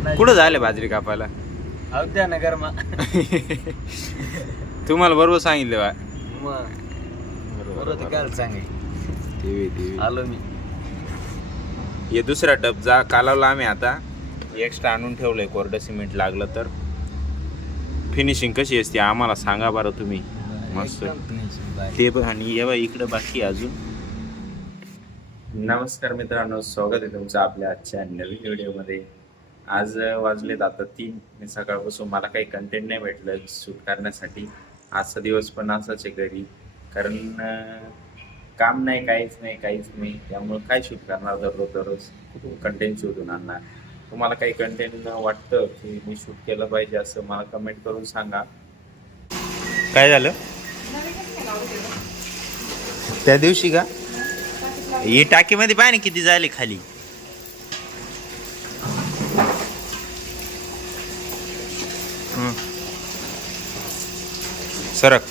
कुठं झाले बाजरी कापायला? अवध्या नगर मा तुम्हाला बरोबर सांगितलं बा. बरोबर काय सांगे आलो मी. हे दुसरा डब जा कालवला आम्ही आता एक्स्ट्रा आणून ठेवलंय. कोरडं सिमेंट लागलं तर. फिनिशिंग कशी असते आम्हाला सांगा बरं तुम्ही. मस्त ते पण. आणि येवा इकडं बाकी अजून. नमस्कार मित्रांनो, स्वागत आहे तुमचं आपल्या आजच्या नवीन व्हिडिओमध्ये. आज वाजलेत आता 3. मी सकाळपासून मला काही कंटेंट नाही भेटलं शूट करण्यासाठी. आजचा दिवस पण असाच आहे घरी, कारण काम नाही, काहीच नाही. त्यामुळे काय शूट करणार दररोज कुठून कंटेंट शोधून आणणार. तुम्हाला काही कंटेंट वाटतं की मी शूट केलं पाहिजे असं मला कमेंट करून सांगा. काय झालं त्या दिवशी का? ही टाकीमध्ये पाय ना किती झाले खाली. सरक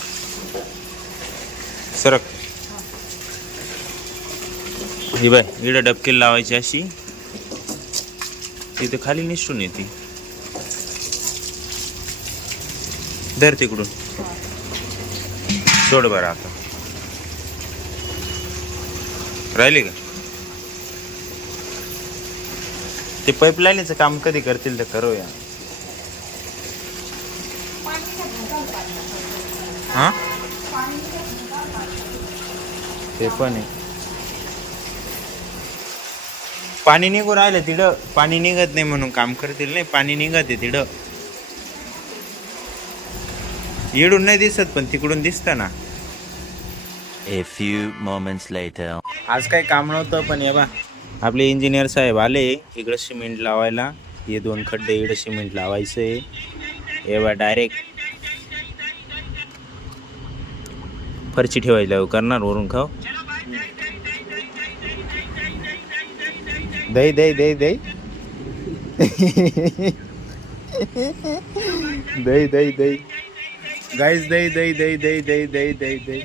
सरक. ही बाय इकडे डबकेल लावायची अशी, तिथे खाली निसटून येते. धर तिकडून सोड बरं. आता राहिली का? ते पाईपलाईनचं काम कधी करतील तर करूया. हा ते पण आहे. पाणी निघून राहिलं तिथं. पाणी निघत नाही म्हणून काम करतील. नाही पाणी निघत आहे तिथं. इकडून नाही दिसत पण तिकडून दिसत ना. A few moments later. आज काही काम नव्हतं पण हे बा आपले इंजिनियर साहेब आले इकडं सिमेंट लावायला. हे 2 खड्डे इकडं सिमेंट लावायचं आहे. हे बा डायरेक्ट फरची ठेवायला करणार वरून खाऊ. दही दही दही दही दही दही दही गाईस दही दही दही दही दही दही दही दही.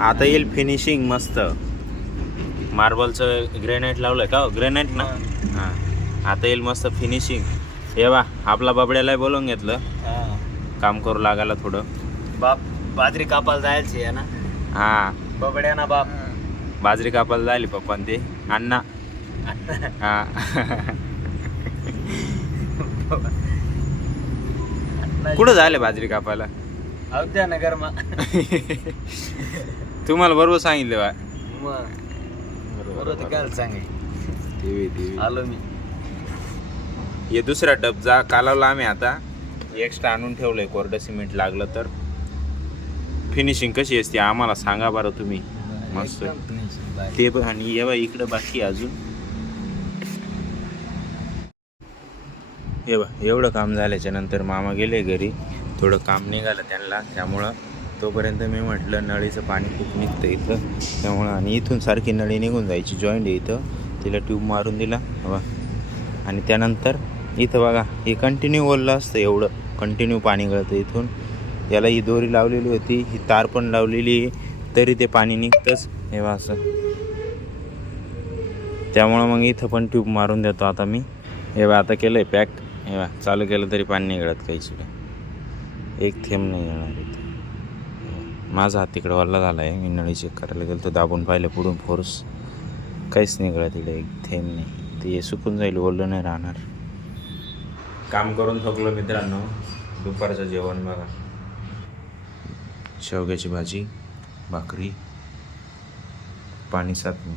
आता येईल फिनिशिंग मस्त. मार्बलचं ग्रेनाईट लावलंय का? ग्रेनाईट ना. हां आता येईल मस्त फिनिशिंग. हे बा आपला बाबड्याला बोलवून घेतलं काम करू लागायला थोडं. बाप बाजरी कापायला जायची आहे ना. हां बबड्या ना बाप. बाजरी कापायला जायली पप्पा ते अण्णा. हां कुठं झाले बाजरी कापायला? अवध्या नगर मा तुम्हाला बरोबर सांगितलं बा. बरोबर काय सांगे आलो मी. हे दुसरा डब जा कालवला आम्ही आता एक्स्ट्रा आणून ठेवलंय. कोरडं सिमेंट लागलं तर. फिनिशिंग कशी असते आम्हाला सांगा बरं तुम्ही. मस्त ते पण. आणि येवा इकडं बाकी अजून. हे बा एवढं काम झाल्याच्या नंतर मामा गेले घरी. थोडं काम निघालं त्यांना, त्यामुळं तोपर्यंत मी म्हटलं नळीचं पाणी खूप निघतं इथं, त्यामुळं. आणि इथून सारखी नळी निघून जायची, जॉईंट आहे इथं. तिला ट्यूब मारून दिला बा. आणि त्यानंतर इथं बघा हे कंटिन्यू ओललं असतं. एवढं कंटिन्यू पाणी गळतं इथून. याला ही दोरी लावलेली होती, ही तार पण लावलेली, तरी ते पाणी निघतंच हे बा असं. त्यामुळं मग इथं पण ट्यूब मारून देतो आता मी. हे बा आता केलं आहे पॅक. हे बा चालू केलं तरी पाणी नाही गळत काहीच. एक थेंब नाही येणार इथं. माझा हात तिकडं वल्ला झाला आहे. मी नळी चेक करायला गेलो, तो दाबून पाहिलं पुढून फोर्स, काहीच नाही गळत तिकडे. एक थेंब नाही. ते सुकून जाईल, ओलं नाही राहणार. काम करून थकलो मित्रांनो. दुपारचं जेवण बघा, शेवग्याची भाजी, भाकरी, पाणी सात नाही.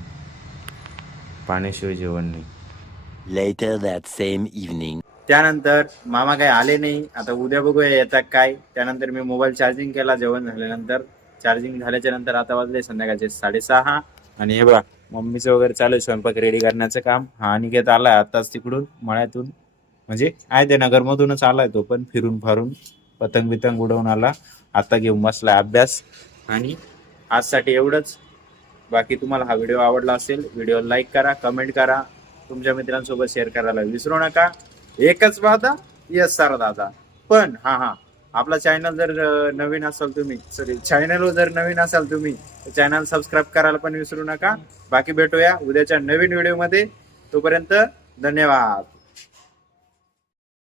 पाण्याशिवाय जेवण नाही. Later that same evening. त्यानंतर मामा काही आले नाही. आता उद्या बघूया येतात काय. त्यानंतर मी मोबाईल चार्जिंग केला जेवण झाल्यानंतर. चार्जिंग झाल्याच्या नंतर आता वाजले संध्याकाळचे 6:30. आणि हे बघा मम्मीचं वगैरे चालू आहे स्वयंपाक रेडी करण्याचं काम. हा अनिकेत आलाय आताच तिकडून मळ्यातून, म्हणजे आहे ते नगरमधूनच आलाय तो पण, फिरून फारून पतंग बितंग उडवून आला. आता घेऊन बसलाय अभ्यास. आणि आजसाठी एवढंच. बाकी तुम्हाला हा व्हिडिओ आवडला असेल, व्हिडिओ लाईक करा, कमेंट करा, तुमच्या मित्रांसोबत शेअर करायला विसरू नका. एकच वादा, यस सर दादा. पण हा आपला चॅनल जर नवीन असाल तुम्ही, चॅनलवर जर नवीन असाल तुम्ही, चॅनल सबस्क्राईब करायला पण विसरू नका. बाकी भेटूया उद्याच्या नवीन व्हिडिओ मध्ये. तोपर्यंत धन्यवाद.